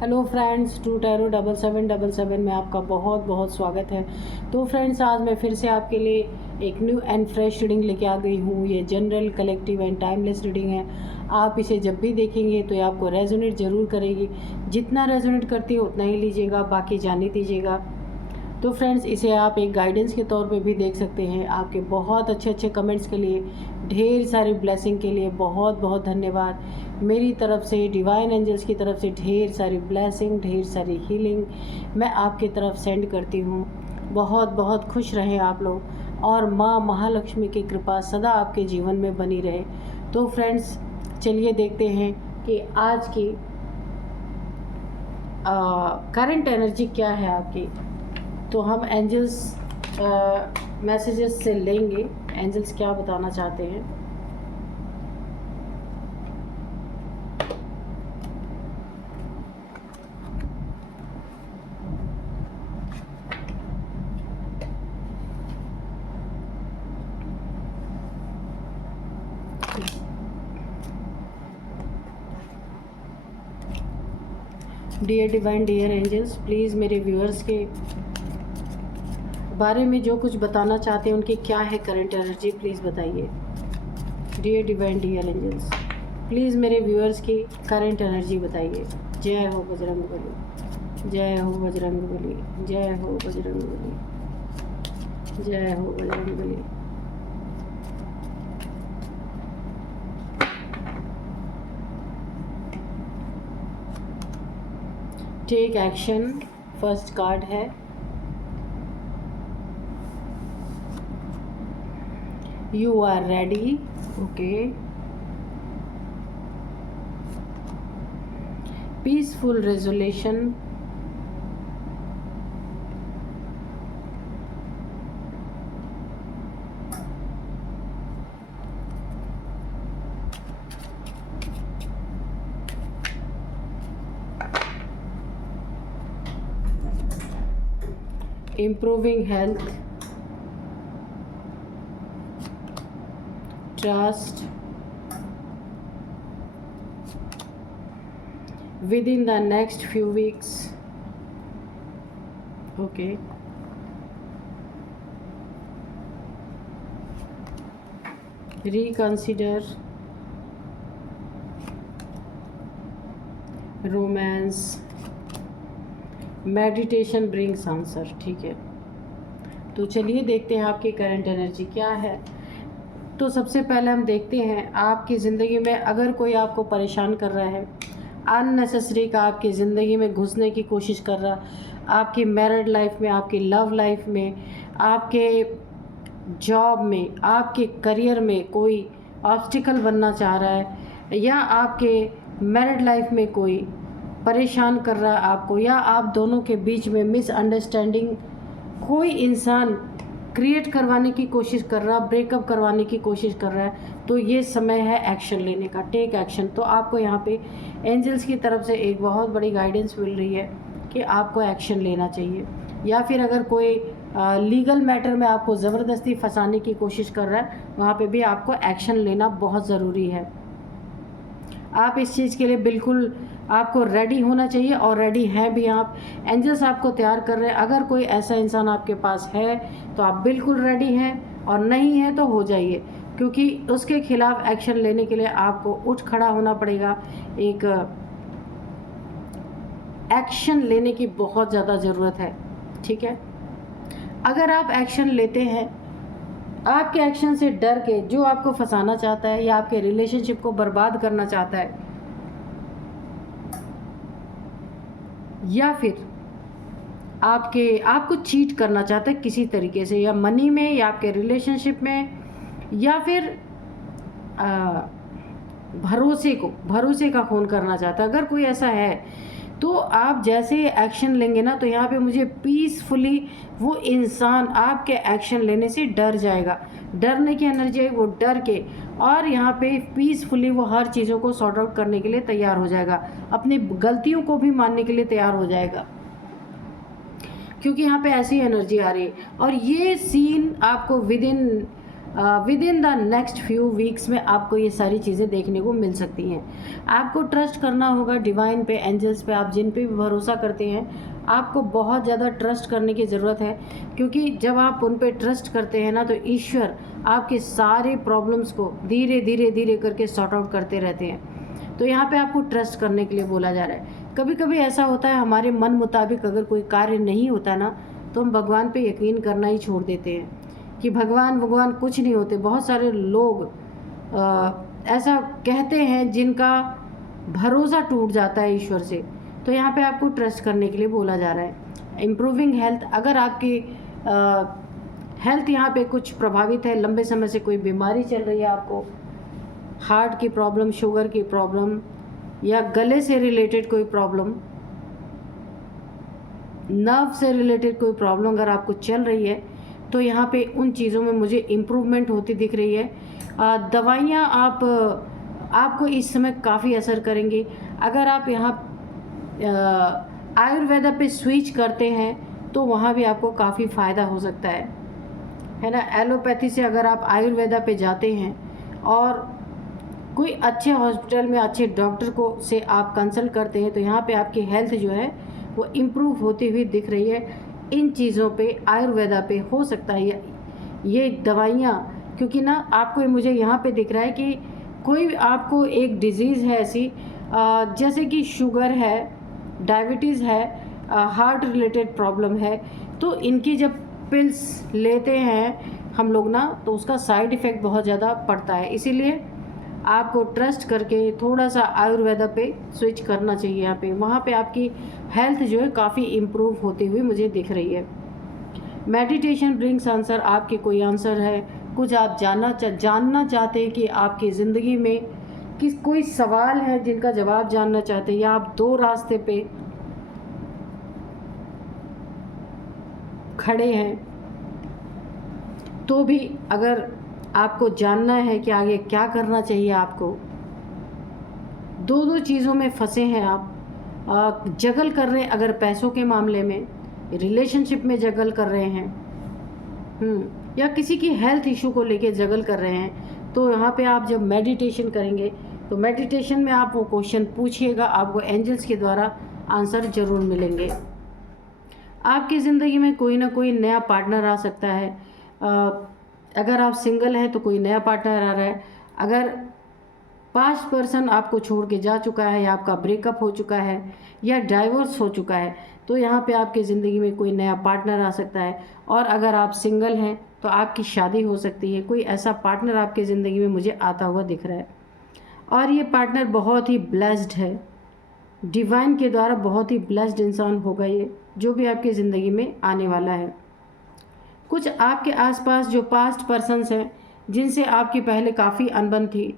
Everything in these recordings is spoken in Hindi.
हेलो फ्रेंड्स, टू टैरो 7777 में आपका बहुत बहुत स्वागत है। तो फ्रेंड्स, आज मैं फिर से आपके लिए एक न्यू एंड फ्रेश रीडिंग लेके आ गई हूँ। ये general, collective and timeless reading है। आप इसे जब भी देखेंगे तो ये आपको रेजोनेट ज़रूर करेगी। जितना रेजोनेट करती है उतना ही लीजिएगा, बाकी जाने दीजिएगा। तो फ्रेंड्स, इसे आप एक गाइडेंस के तौर पे भी देख सकते हैं। आपके बहुत अच्छे अच्छे कमेंट्स के लिए, ढेर सारी ब्लेसिंग के लिए बहुत बहुत धन्यवाद। मेरी तरफ से, डिवाइन एंजल्स की तरफ से ढेर सारी ब्लेसिंग, ढेर सारी हीलिंग मैं आपकी तरफ सेंड करती हूँ। बहुत बहुत खुश रहें आप लोग, और माँ महालक्ष्मी की कृपा सदा आपके जीवन में बनी रहे। तो फ्रेंड्स, चलिए देखते हैं कि आज की करंट एनर्जी क्या है आपकी। तो हम एंजल्स मैसेजेस से लेंगे, एंजल्स क्या बताना चाहते हैं। Dear divine, dear angels, please मेरे व्यूअर्स के बारे में जो कुछ बताना चाहते हैं, उनकी क्या है करंट एनर्जी, प्लीज़ बताइए। Dear divine, dear angels, please मेरे व्यूअर्स की करंट एनर्जी बताइए। जय हो बजरंग बली, जय हो बजरंग बली, जय हो बजरंग बली, जय हो Bajrang Bali. Take action, first card है You are ready. Okay. Peaceful resolution. Improving health. Trust. Within the next few weeks. Okay. Reconsider. Romance. Meditation brings answer. ठीक है, तो चलिए देखते हैं आपकी करंट एनर्जी क्या है। तो सबसे पहले हम देखते हैं आपकी ज़िंदगी में अगर कोई आपको परेशान कर रहा है, अननेसेसरी का आपकी ज़िंदगी में घुसने की कोशिश कर रहा, आपकी मैरिड लाइफ में, आपकी लव लाइफ में, आपके जॉब में, आपके करियर में कोई ऑब्स्टिकल बनना चाह रहा है, या आपके मैरिड लाइफ में कोई परेशान कर रहा है आपको, या आप दोनों के बीच में मिसअंडरस्टैंडिंग कोई इंसान क्रिएट करवाने की कोशिश कर रहा, ब्रेकअप करवाने की कोशिश कर रहा है, तो ये समय है एक्शन लेने का। Take action. तो आपको यहाँ पे एंजल्स की तरफ से एक बहुत बड़ी गाइडेंस मिल रही है कि आपको एक्शन लेना चाहिए। या फिर अगर कोई लीगल मैटर में आपको ज़बरदस्ती फंसाने की कोशिश कर रहा है, वहाँ पे भी आपको एक्शन लेना बहुत ज़रूरी है। आप इस चीज़ के लिए बिल्कुल आपको रेडी होना चाहिए, और रेडी हैं भी आप। एंजल्स आपको तैयार कर रहे हैं। अगर कोई ऐसा इंसान आपके पास है तो आप बिल्कुल रेडी हैं, और नहीं है तो हो जाइए, क्योंकि उसके खिलाफ एक्शन लेने के लिए आपको उठ खड़ा होना पड़ेगा। एक एक्शन लेने की बहुत ज़्यादा ज़रूरत है। ठीक है, अगर आप एक्शन लेते हैं, आपके एक्शन से डर के जो आपको फंसाना चाहता है या आपके रिलेशनशिप को बर्बाद करना चाहता है, या फिर आपको चीट करना चाहता है किसी तरीके से, या मनी में, या आपके रिलेशनशिप में, या फिर भरोसे का खून करना चाहता है, अगर कोई ऐसा है, तो आप जैसे एक्शन लेंगे ना, तो यहाँ पे मुझे पीसफुली वो इंसान आपके एक्शन लेने से डर जाएगा। डरने की एनर्जी है, वो डर के, और यहाँ पे पीसफुली वो हर चीज़ों को सॉर्ट आउट करने के लिए तैयार हो जाएगा, अपनी गलतियों को भी मानने के लिए तैयार हो जाएगा, क्योंकि यहाँ पे ऐसी एनर्जी आ रही है। और ये सीन आपको with in with in the next few weeks में आपको ये सारी चीज़ें देखने को मिल सकती हैं। आपको ट्रस्ट करना होगा डिवाइन पे, एंजल्स पे, आप जिन पे भी भरोसा करते हैं आपको बहुत ज़्यादा ट्रस्ट करने की ज़रूरत है, क्योंकि जब आप उन पे ट्रस्ट करते हैं ना तो ईश्वर आपके सारे प्रॉब्लम्स को धीरे धीरे धीरे करके सॉर्ट आउट करते रहते हैं। तो यहाँ पे आपको ट्रस्ट करने के लिए बोला जा रहा है। कभी कभी ऐसा होता है हमारे मन मुताबिक अगर कोई कार्य नहीं होता ना तो हम भगवान पे यकीन करना ही छोड़ देते हैं कि भगवान कुछ नहीं होते। बहुत सारे लोग ऐसा कहते हैं जिनका भरोसा टूट जाता है ईश्वर से। तो यहाँ पे आपको ट्रस्ट करने के लिए बोला जा रहा है। इम्प्रूविंग हेल्थ, अगर आपकी हेल्थ यहाँ पे कुछ प्रभावित है, लंबे समय से कोई बीमारी चल रही है, आपको हार्ट की प्रॉब्लम, शुगर की प्रॉब्लम या गले से रिलेटेड कोई प्रॉब्लम, नर्व से रिलेटेड कोई प्रॉब्लम अगर आपको चल रही है तो यहाँ पे उन चीज़ों में मुझे इम्प्रूवमेंट होती दिख रही है। दवाइयाँ आपको इस समय काफ़ी असर करेंगी। अगर आप यहाँ आयुर्वेदा पे स्विच करते हैं तो वहाँ भी आपको काफ़ी फ़ायदा हो सकता है ना। एलोपैथी से अगर आप आयुर्वेदा पे जाते हैं और कोई अच्छे हॉस्पिटल में अच्छे डॉक्टर को से आप कंसल्ट करते हैं तो यहाँ पे आपकी हेल्थ जो है वो इम्प्रूव होती हुई दिख रही है। इन चीज़ों पे, आयुर्वेदा पे हो सकता है ये दवाइयाँ, क्योंकि ना आपको मुझे यहाँ पे दिख रहा है कि कोई आपको एक डिज़ीज़ है ऐसी जैसे कि शुगर है, डायबिटीज़ है, हार्ट रिलेटेड प्रॉब्लम है, तो इनकी जब पिल्स लेते हैं हम लोग ना तो उसका साइड इफ़ेक्ट बहुत ज़्यादा पड़ता है। इसीलिए आपको ट्रस्ट करके थोड़ा सा आयुर्वेदा पे स्विच करना चाहिए। यहाँ पे वहाँ पे आपकी हेल्थ जो है काफ़ी इम्प्रूव होती हुई मुझे दिख रही है। मेडिटेशन ब्रिंग्स आंसर, आपके कोई आंसर है, कुछ आप जानना चाहते हैं कि आपकी ज़िंदगी में कोई सवाल है जिनका जवाब जानना चाहते हैं, या आप दो रास्ते पे खड़े हैं तो भी अगर आपको जानना है कि आगे क्या करना चाहिए, आपको दो चीज़ों में फंसे हैं आप, जगल कर रहे हैं, अगर पैसों के मामले में, रिलेशनशिप में जगल कर रहे हैं या किसी की हेल्थ इशू को लेके जगल कर रहे हैं, तो यहाँ पे आप जब मेडिटेशन करेंगे तो मेडिटेशन में आप वो क्वेश्चन पूछिएगा, आपको एंजल्स के द्वारा आंसर ज़रूर मिलेंगे। आपकी ज़िंदगी में कोई ना कोई नया पार्टनर आ सकता है। अगर आप सिंगल हैं तो कोई नया पार्टनर आ रहा है। अगर पास्ट पर्सन आपको छोड़ के जा चुका है या आपका ब्रेकअप हो चुका है या डाइवोर्स हो चुका है तो यहाँ पे आपकी ज़िंदगी में कोई नया पार्टनर आ सकता है। और अगर आप सिंगल हैं तो आपकी शादी हो सकती है। कोई ऐसा पार्टनर आपकी ज़िंदगी में मुझे आता हुआ दिख रहा है और ये पार्टनर बहुत ही ब्लेस्ड है, डिवाइन के द्वारा बहुत ही ब्लेस्ड इंसान होगा ये, जो भी आपकी ज़िंदगी में आने वाला है। कुछ आपके आसपास जो पास्ट पर्सन्स हैं जिनसे आपकी पहले काफ़ी अनबन थी,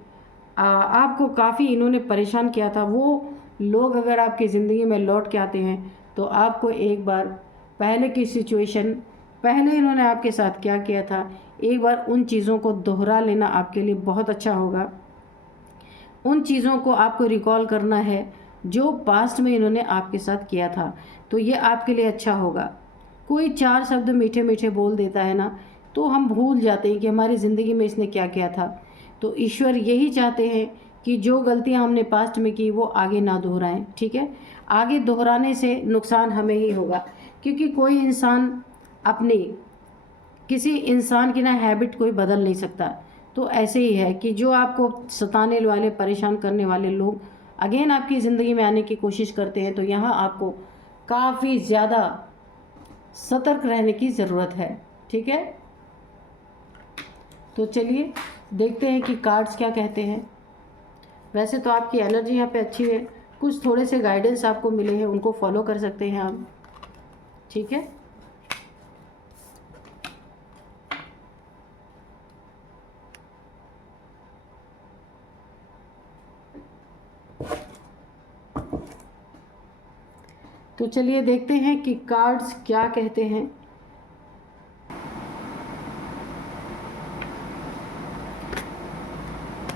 आपको काफ़ी इन्होंने परेशान किया था, वो लोग अगर आपकी ज़िंदगी में लौट के आते हैं तो आपको एक बार पहले की सिचुएशन, पहले इन्होंने आपके साथ क्या किया था, एक बार उन चीज़ों को दोहरा लेना आपके लिए बहुत अच्छा होगा। उन चीज़ों को आपको रिकॉल करना है जो पास्ट में इन्होंने आपके साथ किया था, तो ये आपके लिए अच्छा होगा। कोई चार शब्द मीठे मीठे बोल देता है ना तो हम भूल जाते हैं कि हमारी ज़िंदगी में इसने क्या किया था। तो ईश्वर यही चाहते हैं कि जो गलतियां हमने पास्ट में की वो आगे ना दोहराएं, ठीक है। आगे दोहराने से नुकसान हमें ही होगा, क्योंकि कोई इंसान अपनी किसी इंसान की ना हैबिट कोई बदल नहीं सकता। तो ऐसे ही है कि जो आपको सताने वाले, परेशान करने वाले लोग अगेन आपकी ज़िंदगी में आने की कोशिश करते हैं तो यहाँ आपको काफ़ी ज़्यादा सतर्क रहने की ज़रूरत है, ठीक है। तो चलिए देखते हैं कि कार्ड्स क्या कहते हैं। वैसे तो आपकी एनर्जी यहाँ पे अच्छी है, कुछ थोड़े से गाइडेंस आपको मिले हैं, उनको फॉलो कर सकते हैं आप, ठीक है। तो चलिए देखते हैं कि कार्ड्स क्या कहते हैं।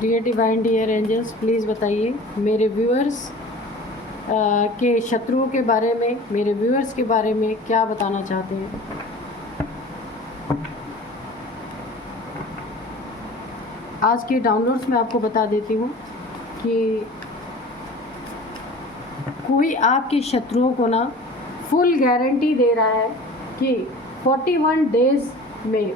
Dear divine, dear angels, please बताइए मेरे व्यूअर्स के शत्रुओं के बारे में, मेरे व्यूअर्स के बारे में क्या बताना चाहते हैं। आज के डाउनलोड्स में आपको बता देती हूँ कि कोई आपके शत्रुओं को ना फुल गारंटी दे रहा है कि 41 डेज़ में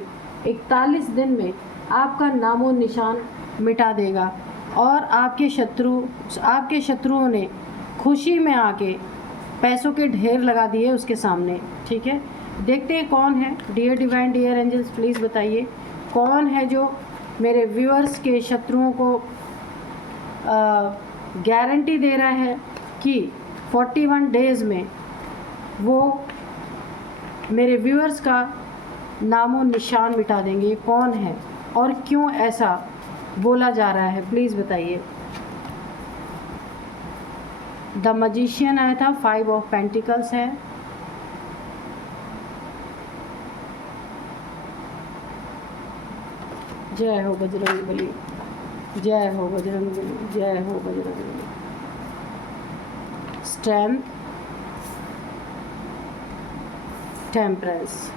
41 दिन में आपका नामो निशान मिटा देगा। और आपके शत्रुओं ने खुशी में आके पैसों के ढेर लगा दिए उसके सामने। ठीक है, देखते हैं कौन है। Dear divine, dear angels, please बताइए कौन है जो मेरे व्यूअर्स के शत्रुओं को गारंटी दे रहा है कि 41 डेज़ में वो मेरे व्यूअर्स का नामो निशान मिटा देंगे। कौन है और क्यों ऐसा बोला जा रहा है, प्लीज़ बताइए। द मैजिशियन आया था, 5 ऑफ पेंटिकल्स है, जय हो बजरंगबली, जय हो बजरंगबली, जय हो Bajrangbali. Strength, temperance,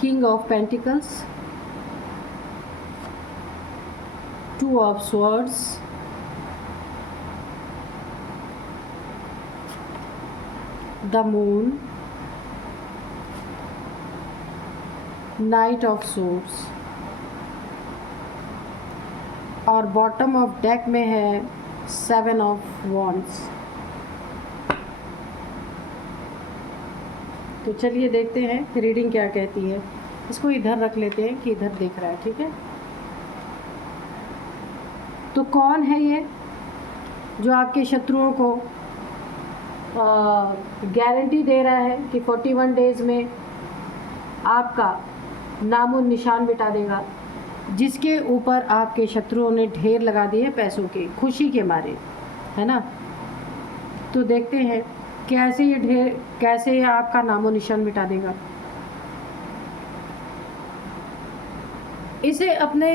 King of Pentacles, 2 of Swords, the Moon, Knight of Swords, और बॉटम ऑफ डेक में है 7 ऑफ वॉन्ड्स। तो चलिए देखते हैं रीडिंग क्या कहती है। इसको इधर रख लेते हैं कि इधर दिख रहा है। ठीक है, तो कौन है ये जो आपके शत्रुओं को गारंटी दे रहा है कि 41 डेज़ में आपका नामो निशान मिटा देगा, जिसके ऊपर आपके शत्रुओं ने ढेर लगा दिए पैसों के, खुशी के मारे, है ना। तो देखते हैं कैसे ये आपका नामो निशान मिटा देगा। इसे अपने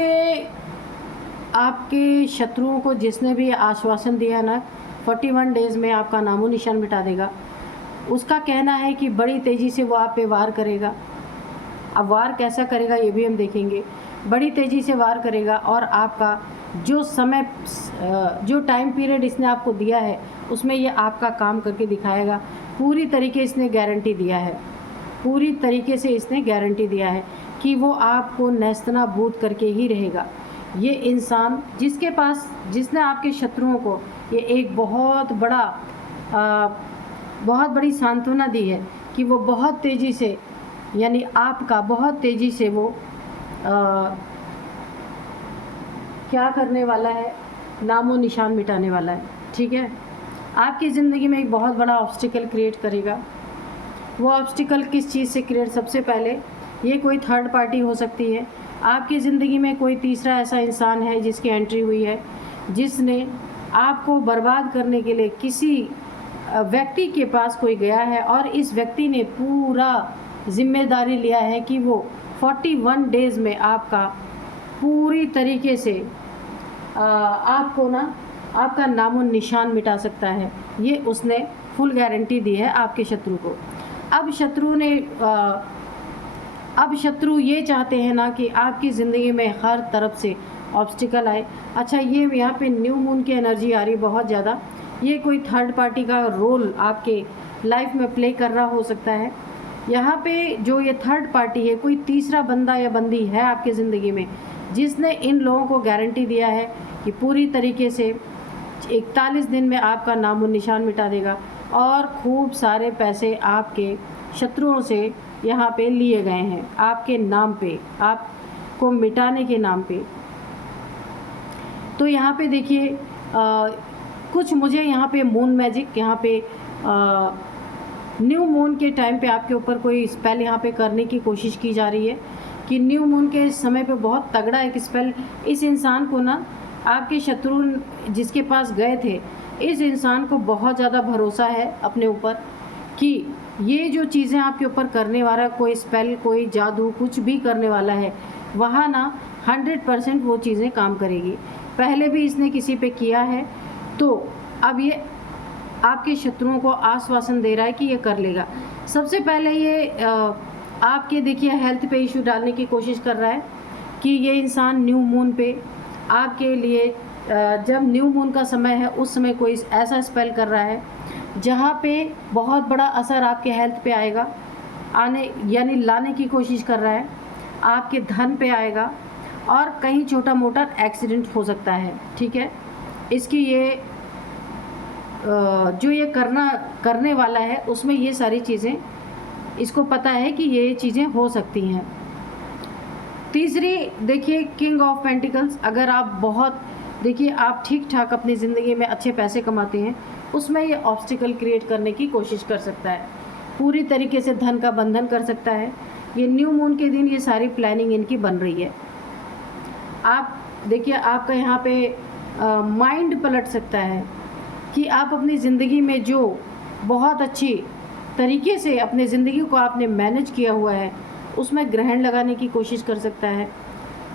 आपके शत्रुओं को जिसने भी आश्वासन दिया ना 41 डेज़ में आपका नामो निशान मिटा देगा, उसका कहना है कि बड़ी तेज़ी से वो आप पे वार करेगा। अब वार कैसा करेगा ये भी हम देखेंगे। बड़ी तेज़ी से वार करेगा और आपका जो टाइम पीरियड इसने आपको दिया है उसमें ये आपका काम करके दिखाएगा। पूरी तरीके इसने गारंटी दिया है, पूरी तरीके से इसने गारंटी दिया है कि वो आपको नेस्तनाबूद करके ही रहेगा। ये इंसान जिसने आपके शत्रुओं को ये एक बहुत बड़ी सांत्वना दी है कि वो बहुत तेज़ी से, यानी आपका बहुत तेज़ी से वो क्या करने वाला है, नामो निशान मिटाने वाला है। ठीक है, आपकी ज़िंदगी में एक बहुत बड़ा ऑब्स्टिकल क्रिएट करेगा। वो ऑब्स्टिकल किस चीज़ से क्रिएट, सबसे पहले ये कोई थर्ड पार्टी हो सकती है। आपकी ज़िंदगी में कोई तीसरा ऐसा इंसान है जिसकी एंट्री हुई है, जिसने आपको बर्बाद करने के लिए किसी व्यक्ति के पास कोई गया है और इस व्यक्ति ने पूरा जिम्मेदारी लिया है कि वो 41 डेज़ में आपका पूरी तरीके से आपका नामो निशान मिटा सकता है। ये उसने फुल गारंटी दी है आपके शत्रु को। अब शत्रु ये चाहते हैं ना कि आपकी ज़िंदगी में हर तरफ से ऑब्स्टिकल आए। अच्छा, ये यहाँ पे न्यू मून की एनर्जी आ रही बहुत ज़्यादा। ये कोई थर्ड पार्टी का रोल आपके लाइफ में प्ले कर रहा हो सकता है। यहाँ पे जो ये थर्ड पार्टी है, कोई तीसरा बंदा या बंदी है आपकी ज़िंदगी में, जिसने इन लोगों को गारंटी दिया है कि पूरी तरीके से 41 दिन में आपका नामो निशान मिटा देगा और खूब सारे पैसे आपके शत्रुओं से यहाँ पे लिए गए हैं आपके नाम पे, आपको मिटाने के नाम पे। तो यहाँ पे देखिए कुछ मुझे यहाँ पे मून मैजिक, यहाँ पे न्यू मून के टाइम पे आपके ऊपर कोई स्पेल यहाँ पे करने की कोशिश की जा रही है कि न्यू मून के समय पे बहुत तगड़ा एक स्पेल इस इंसान को ना, आपके शत्रु जिसके पास गए थे, इस इंसान को बहुत ज़्यादा भरोसा है अपने ऊपर कि ये जो चीज़ें आपके ऊपर करने वाला, कोई स्पेल, कोई जादू, कुछ भी करने वाला है, वहाँ ना 100% वो चीज़ें काम करेगी। पहले भी इसने किसी पे किया है, तो अब ये आपके शत्रुओं को आश्वासन दे रहा है कि ये कर लेगा। सबसे पहले ये आपके देखिए हेल्थ पे इशू डालने की कोशिश कर रहा है कि ये इंसान न्यू मून पे आपके लिए, जब न्यू मून का समय है उस समय कोई ऐसा स्पेल कर रहा है जहाँ पे बहुत बड़ा असर आपके हेल्थ पे आएगा, यानी लाने की कोशिश कर रहा है, आपके धन पे आएगा और कहीं छोटा मोटा एक्सीडेंट हो सकता है। ठीक है, इसकी ये जो ये करने वाला है उसमें ये सारी चीज़ें इसको पता है कि ये चीज़ें हो सकती हैं। तीसरी देखिए किंग ऑफ पेंटिकल्स, अगर आप बहुत देखिए आप ठीक ठाक अपनी ज़िंदगी में अच्छे पैसे कमाते हैं, उसमें ये ऑब्स्टिकल क्रिएट करने की कोशिश कर सकता है, पूरी तरीके से धन का बंधन कर सकता है। ये न्यू मून के दिन ये सारी प्लानिंग इनकी बन रही है। आप देखिए आपका यहाँ पे माइंड पलट सकता है कि आप अपनी ज़िंदगी में जो बहुत अच्छी तरीके से अपनी ज़िंदगी को आपने मैनेज किया हुआ है उसमें ग्रहण लगाने की कोशिश कर सकता है,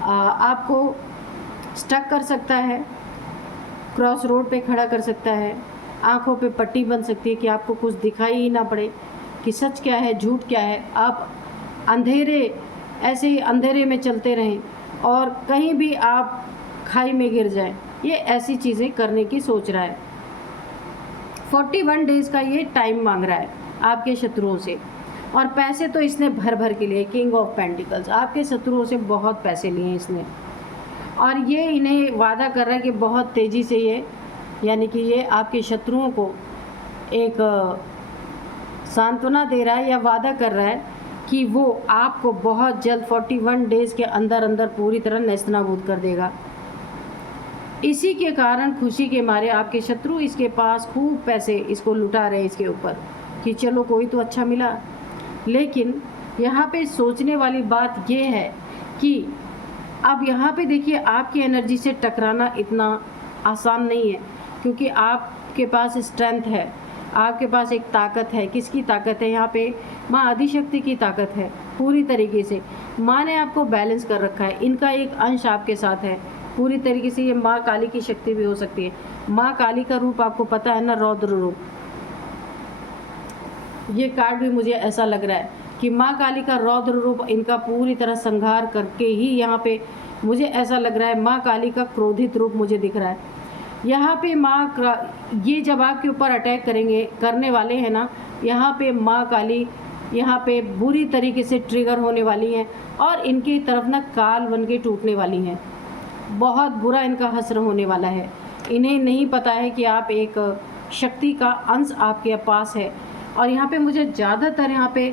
आपको स्टक कर सकता है, क्रॉस रोड पे खड़ा कर सकता है, आँखों पे पट्टी बन सकती है कि आपको कुछ दिखाई ही ना पड़े कि सच क्या है झूठ क्या है, आप ऐसे ही अंधेरे में चलते रहें और कहीं भी आप खाई में गिर जाएं। ये ऐसी चीज़ें करने की सोच रहा है। 41 डेज़ का ये टाइम मांग रहा है आपके शत्रुओं से, और पैसे तो इसने भर भर के लिए, किंग ऑफ पेंटिकल्स आपके शत्रुओं से बहुत पैसे लिए इसने, और ये इन्हें वादा कर रहा है कि बहुत तेज़ी से ये, यानी कि ये आपके शत्रुओं को एक सांत्वना दे रहा है या वादा कर रहा है कि वो आपको बहुत जल्द 41 डेज़ के अंदर अंदर पूरी तरह नेस्तनाबूद कर देगा। इसी के कारण खुशी के मारे आपके शत्रु इसके पास खूब पैसे इसको लुटा रहे इसके ऊपर कि चलो कोई तो अच्छा मिला। लेकिन यहाँ पे सोचने वाली बात ये है कि अब यहाँ पे देखिए आपकी एनर्जी से टकराना इतना आसान नहीं है, क्योंकि आपके पास स्ट्रेंथ है, आपके पास एक ताकत है। किसकी ताकत है? यहाँ पे माँ आदिशक्ति की ताकत है पूरी तरीके से। माँ ने आपको बैलेंस कर रखा है, इनका एक अंश आपके साथ है पूरी तरीके से। ये माँ काली की शक्ति भी हो सकती है। माँ काली का रूप आपको पता है ना, रौद्र रूप। ये कार्ड भी मुझे ऐसा लग रहा है कि माँ काली का रौद्र रूप इनका पूरी तरह संहार करके ही, यहाँ पे मुझे ऐसा लग रहा है माँ काली का क्रोधित रूप मुझे दिख रहा है। यहाँ पे ये जब आपके ऊपर अटैक करने वाले हैं ना, यहाँ पे माँ काली यहाँ पे बुरी तरीके से ट्रिगर होने वाली हैं और इनकी तरफ ना काल बन के टूटने वाली हैं। बहुत बुरा इनका हश्र होने वाला है। इन्हें नहीं पता है कि आप एक शक्ति का अंश आपके पास है। और यहाँ पे मुझे ज़्यादातर यहाँ पे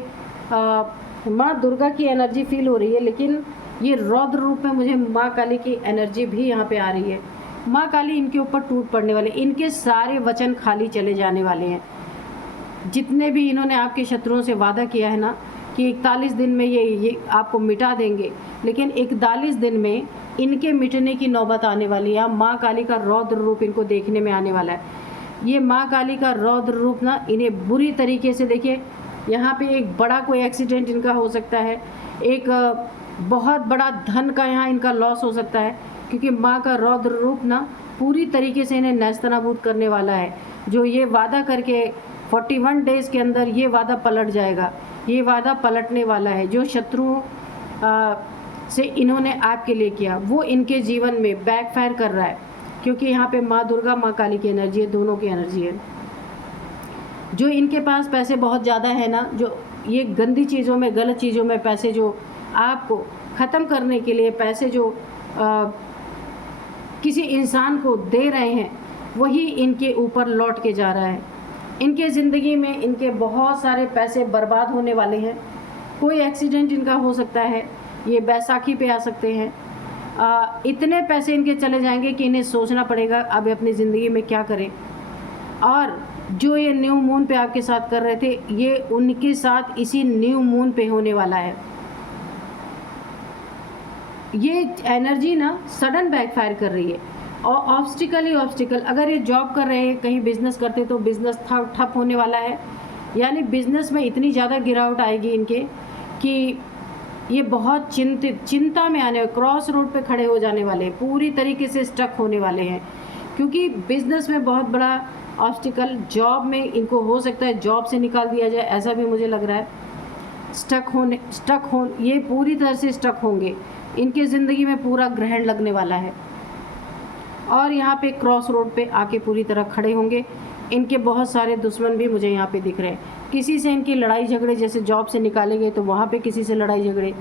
माँ दुर्गा की एनर्जी फील हो रही है, लेकिन ये रौद्र रूप में मुझे माँ काली की एनर्जी भी यहाँ पे आ रही है। माँ काली इनके ऊपर टूट पड़ने वाले, इनके सारे वचन खाली चले जाने वाले हैं। जितने भी इन्होंने आपके शत्रुओं से वादा किया है ना कि 41 दिन में ये आपको मिटा देंगे, लेकिन 41 दिन में इनके मिटने की नौबत आने वाली है। माँ काली का रौद्र रूप इनको देखने में आने वाला है। ये माँ काली का रौद्र रूप ना इन्हें बुरी तरीके से, देखिए यहाँ पे एक बड़ा कोई एक्सीडेंट इनका हो सकता है, एक बहुत बड़ा धन का यहाँ इनका लॉस हो सकता है, क्योंकि माँ का रौद्र रूप ना पूरी तरीके से इन्हें नेस्तनाबूद करने वाला है। जो ये वादा करके 41 डेज़ के अंदर ये वादा पलट जाएगा, ये वादा पलटने वाला है। जो शत्रुओं से इन्होंने आपके लिए किया वो इनके जीवन में बैकफायर कर रहा है, क्योंकि यहाँ पे माँ दुर्गा माँ काली की एनर्जी है, दोनों की एनर्जी है। जो इनके पास पैसे बहुत ज़्यादा है ना, जो ये गंदी चीज़ों में, गलत चीज़ों में पैसे जो आपको ख़त्म करने के लिए पैसे जो किसी इंसान को दे रहे हैं, वही इनके ऊपर लौट के जा रहा है। इनके ज़िंदगी में इनके बहुत सारे पैसे बर्बाद होने वाले हैं। कोई एक्सीडेंट इनका हो सकता है, ये बैसाखी पे आ सकते हैं। इतने पैसे इनके चले जाएंगे कि इन्हें सोचना पड़ेगा अब अपनी ज़िंदगी में क्या करें। और जो ये न्यू मून पे आपके साथ कर रहे थे, ये उनके साथ इसी न्यू मून पे होने वाला है। ये एनर्जी ना सडन बैकफायर कर रही है। और ऑब्स्टिकल ही ऑब्स्टिकल। अगर ये जॉब कर रहे हैं, कहीं बिजनेस करते तो बिजनेस ठप होने वाला है, यानी बिजनेस में इतनी ज़्यादा गिरावट आएगी इनके कि ये बहुत चिंता में आने, क्रॉस रोड पे खड़े हो जाने वाले हैं, पूरी तरीके से स्टक होने वाले हैं, क्योंकि बिजनेस में बहुत बड़ा ऑब्स्टिकल। जॉब में इनको हो सकता है जॉब से निकाल दिया जाए, ऐसा भी मुझे लग रहा है। ये पूरी तरह से स्टक होंगे, इनके ज़िंदगी में पूरा ग्रहण लगने वाला है और यहाँ पे क्रॉस रोड पे आके पूरी तरह खड़े होंगे। इनके बहुत सारे दुश्मन भी मुझे यहाँ पे दिख रहे हैं। किसी से इनकी लड़ाई झगड़े, जैसे जॉब से निकाले गए तो वहाँ पे किसी से लड़ाई झगड़े,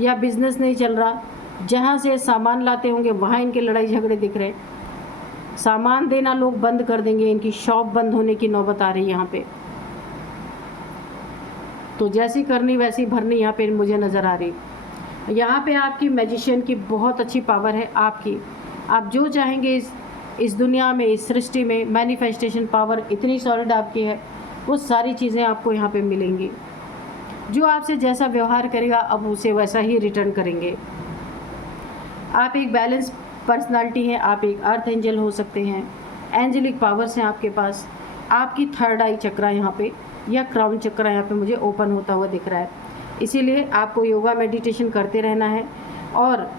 या बिज़नेस नहीं चल रहा, जहाँ से सामान लाते होंगे वहाँ इनके लड़ाई झगड़े दिख रहे हैं। सामान देना लोग बंद कर देंगे, इनकी शॉप बंद होने की नौबत आ रही है यहाँ पे। तो जैसी करनी वैसी भरनी यहाँ पे मुझे नज़र आ रही। यहाँ पे आपकी मैजिशियन की बहुत अच्छी पावर है आपकी। आप जो चाहेंगे इस दुनिया में, इस सृष्टि में, मैनिफेस्टेशन पावर इतनी सॉलिड आपकी है, वो सारी चीज़ें आपको यहाँ पे मिलेंगी। जो आपसे जैसा व्यवहार करेगा अब उसे वैसा ही रिटर्न करेंगे। आप एक बैलेंस पर्सनालिटी हैं, आप एक अर्थ एंजल हो सकते हैं, एंजेलिक पावर्स हैं आपके पास। आपकी थर्ड आई चक्रा यहाँ पे या क्राउन चक्रा यहाँ पे मुझे ओपन होता हुआ दिख रहा है। इसीलिए आपको योगा मेडिटेशन करते रहना है और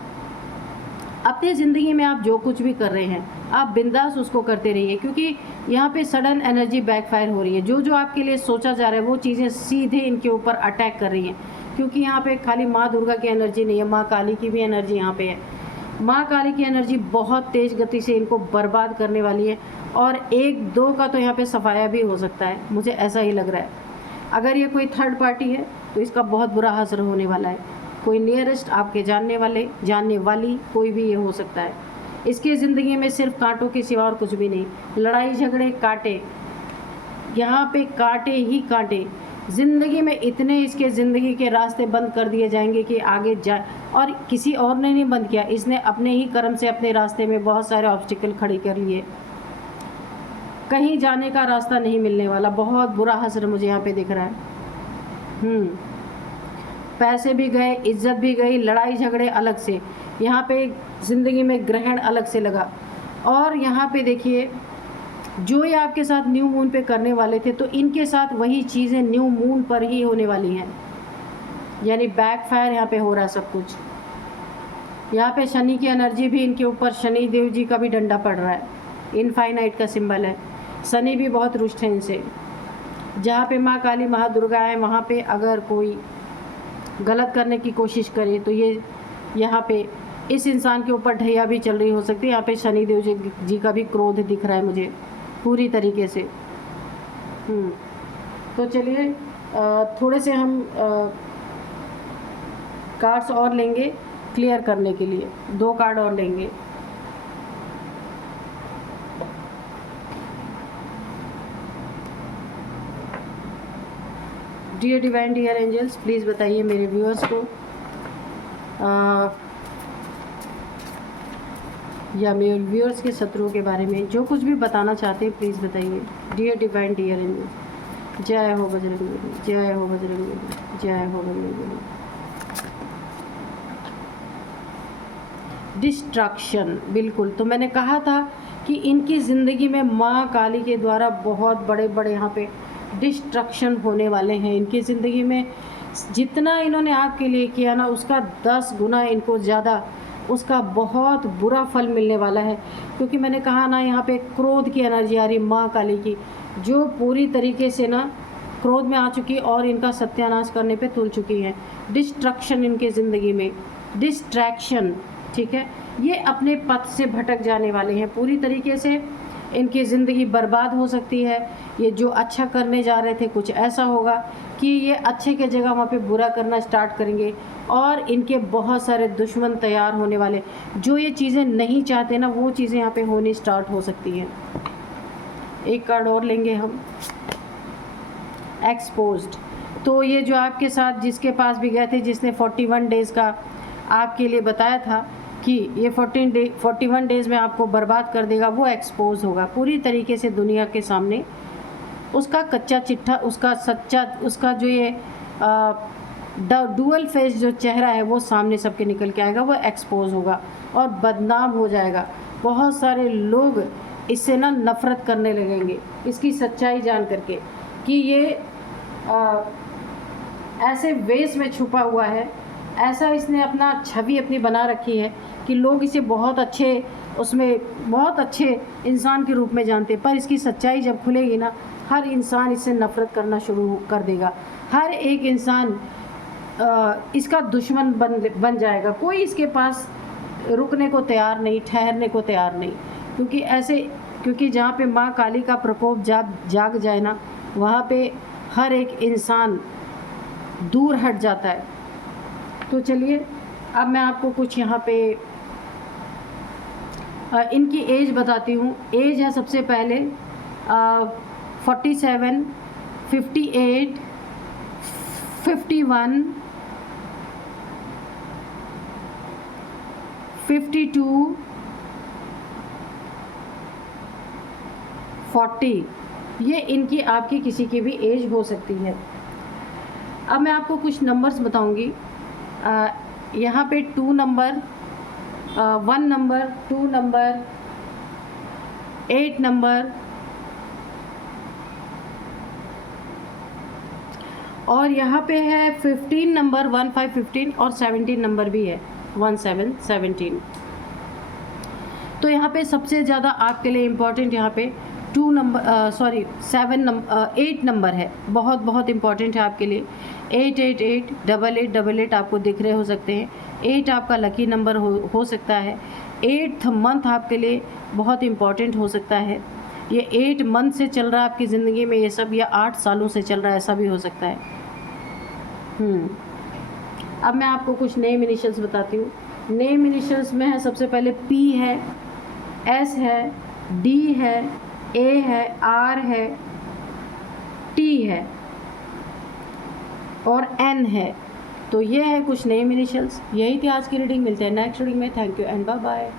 अपनी ज़िंदगी में आप जो कुछ भी कर रहे हैं आप बिंदास उसको करते रहिए, क्योंकि यहाँ पे सडन एनर्जी बैकफायर हो रही है। जो जो आपके लिए सोचा जा रहा है वो चीज़ें सीधे इनके ऊपर अटैक कर रही हैं, क्योंकि यहाँ पे खाली माँ दुर्गा की एनर्जी नहीं है, माँ काली की भी एनर्जी यहाँ पे है। माँ काली की एनर्जी बहुत तेज़ गति से इनको बर्बाद करने वाली है और एक दो का तो यहाँ पे सफाया भी हो सकता है, मुझे ऐसा ही लग रहा है। अगर ये कोई थर्ड पार्टी है तो इसका बहुत बुरा असर होने वाला है। कोई नियरेस्ट आपके जानने वाली कोई भी ये हो सकता है। इसकी ज़िंदगी में सिर्फ कांटों के सिवा और कुछ भी नहीं, लड़ाई झगड़े कांटे, यहाँ पे कांटे ही कांटे। ज़िंदगी में इतने इसके ज़िंदगी के रास्ते बंद कर दिए जाएंगे कि आगे जाए, और किसी और ने नहीं बंद किया, इसने अपने ही कर्म से अपने रास्ते में बहुत सारे ऑब्स्टिकल खड़े कर लिए। कहीं जाने का रास्ता नहीं मिलने वाला, बहुत बुरा असर मुझे यहाँ पे दिख रहा है। पैसे भी गए, इज्जत भी गई, लड़ाई झगड़े अलग से, यहाँ पे ज़िंदगी में ग्रहण अलग से लगा। और यहाँ पे देखिए जो ये आपके साथ न्यू मून पे करने वाले थे तो इनके साथ वही चीज़ें न्यू मून पर ही होने वाली हैं, यानी बैकफायर यहाँ पे हो रहा है सब कुछ। यहाँ पे शनि की एनर्जी भी इनके ऊपर, शनि देव जी का भी डंडा पड़ रहा है, इनफाइनाइट का सिंबल है। शनि भी बहुत रुष्ट है इनसे। जहाँ पे माँ काली महादुर्गा है वहाँ पे अगर कोई गलत करने की कोशिश करे तो ये यहाँ पे इस इंसान के ऊपर ढैया भी चल रही हो सकती है। यहाँ पे शनि देव जी का भी क्रोध दिख रहा है मुझे पूरी तरीके से। तो चलिए थोड़े से हम कार्ड्स और लेंगे क्लियर करने के लिए, 2 कार्ड और लेंगे। Dear divine dear angels, please बताइए मेरे व्यूअर्स को या मेरे व्यूअर्स के शत्रुओं के बारे में जो कुछ भी बताना चाहते हैं प्लीज़ बताइए। डियर डिवाइन डियर एंजल्स, जय हो बजरंगबली, जय हो बजरंगबली, जय हो बजरंगबली। डिस्ट्रक्शन, बिल्कुल। तो मैंने कहा था कि इनकी ज़िंदगी में माँ काली के द्वारा बहुत बड़े बड़े यहाँ पे डिस्ट्रक्शन होने वाले हैं। इनकी ज़िंदगी में जितना इन्होंने आपके लिए किया ना उसका 10 गुना इनको ज़्यादा उसका बहुत बुरा फल मिलने वाला है, क्योंकि मैंने कहा ना यहाँ पे क्रोध की एनर्जी आ रही माँ काली की, जो पूरी तरीके से ना क्रोध में आ चुकी और इनका सत्यानाश करने पे तुल चुकी है। डिस्ट्रक्शन इनके ज़िंदगी में, डिस्ट्रैक्शन, ठीक है। ये अपने पथ से भटक जाने वाले हैं पूरी तरीके से। इनकी ज़िंदगी बर्बाद हो सकती है। ये जो अच्छा करने जा रहे थे कुछ ऐसा होगा कि ये अच्छे के जगह वहाँ पे बुरा करना स्टार्ट करेंगे और इनके बहुत सारे दुश्मन तैयार होने वाले। जो ये चीज़ें नहीं चाहते ना वो चीज़ें यहाँ पे होनी स्टार्ट हो सकती हैं। एक कार्ड और लेंगे हम, एक्सपोज्ड। तो ये जो आपके साथ जिसके पास भी गए थे, जिसने 41 डेज़ का आपके लिए बताया था कि ये 41 डेज़ में आपको बर्बाद कर देगा, वो एक्सपोज होगा पूरी तरीके से दुनिया के सामने। उसका कच्चा चिट्ठा, उसका सच्चा, उसका जो ये डुअल फेस जो चेहरा है वो सामने सबके निकल के आएगा, वो एक्सपोज होगा और बदनाम हो जाएगा। बहुत सारे लोग इससे ना नफ़रत करने लगेंगे इसकी सच्चाई जान करके कि ये ऐसे वेश में छुपा हुआ है, ऐसा इसने अपना छवि अपनी बना रखी है कि लोग इसे बहुत अच्छे इंसान के रूप में जानते हैं। पर इसकी सच्चाई जब खुलेगी ना, हर इंसान इससे नफ़रत करना शुरू कर देगा। हर एक इंसान इसका दुश्मन बन जाएगा। कोई इसके पास रुकने को तैयार नहीं, ठहरने को तैयार नहीं, क्योंकि जहाँ पे माँ काली का प्रकोप जाग जाए ना, वहाँ पे हर एक इंसान दूर हट जाता है। तो चलिए अब मैं आपको कुछ यहाँ पे इनकी एज बताती हूँ। एज है सबसे पहले 47, 58, 51, 52, 40। ये इनकी आपकी किसी की भी एज हो सकती है। अब मैं आपको कुछ नंबर्स बताऊंगी। यहाँ पे 2 नंबर, 1 नंबर, 2 नंबर, 8 नंबर और यहाँ पे है 15 नंबर, 15 और 17 नंबर भी है, 17। तो यहाँ पे सबसे ज़्यादा आपके लिए इम्पॉर्टेंट यहाँ पे 8 नंबर है। बहुत इम्पॉर्टेंट है आपके लिए। 888, 8888 आपको दिख रहे हो सकते हैं। 8 आपका लकी नंबर हो सकता है। 8th मंथ आपके लिए बहुत इम्पॉर्टेंट हो सकता है। ये 8 मंथ से चल रहा है आपकी ज़िंदगी में ये सब, या 8 सालों से चल रहा है, ऐसा भी हो सकता है। अब मैं आपको कुछ नेम इनिशियल्स बताती हूँ। नेम इनिशियल्स में है सबसे पहले P है, S है, D है, A है, R है, T है और N है। तो ये है कुछ नेम इनिशियल्स। यही थी आज की रीडिंग। मिलते हैं नेक्स्ट रीडिंग में। Thank you and bye bye.